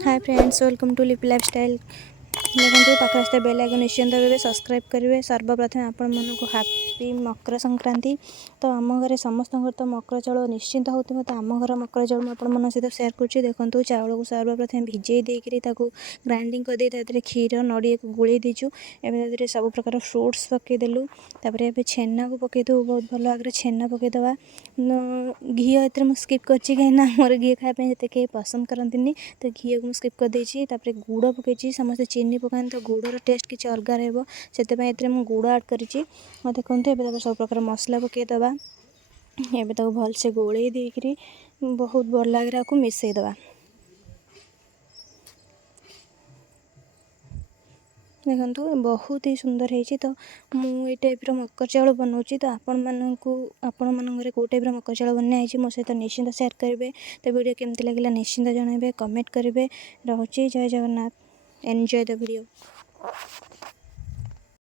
Hi friends, welcome to लिपि lifestyle. देखो पाखे आसते बेल आइकन निश्चिंत देवे, सब्सक्राइब करेंगे। सर्वप्रथम आपण मानक हैप्पी मकर संक्रांति। तो आम घरे समस्त तो मकर चाउल निश्चिंत होता, तो आम घर मकर चाउल मुझे आपण सहित सेयार कर। देखो चाउल को सर्वप्रथम भिजे देकर ग्राइंडिंग कर क्षीर नड़िया को गोल देचु। एवं सब प्रकार फ्रुट्स पकईदेलु। तापर छेना को पकईदेव, बहुत भल भाव छेना पकईदे। घी ए स्कीप कर कहीं मोर घी खायापी कहीं पसंद करती, तो घी को स्कीप कर देती। गुड़ पकई, समस्त चीनी पकाते तो गुड़र टेस्ट किसी अलग रहा से गुड़ आड कर देखते। सब प्रकार मसला पकईदे। एवं भलसे गोल देकर बहुत भल लगे आपको मिसईदे। देखो बहुत ही सुंदर है। तो मुझे टाइप मकर चाउल बनाऊँगी। तो आपण मानक कौ टाइप मकर चाउल बनाई मो सहित निश्चिंत सेयार करेंगे। तो वीडियो केमती लगे निश्चिंत जनइबे, कमेंट करेंगे। रोचे जय जगन्नाथ। Enjoy the video.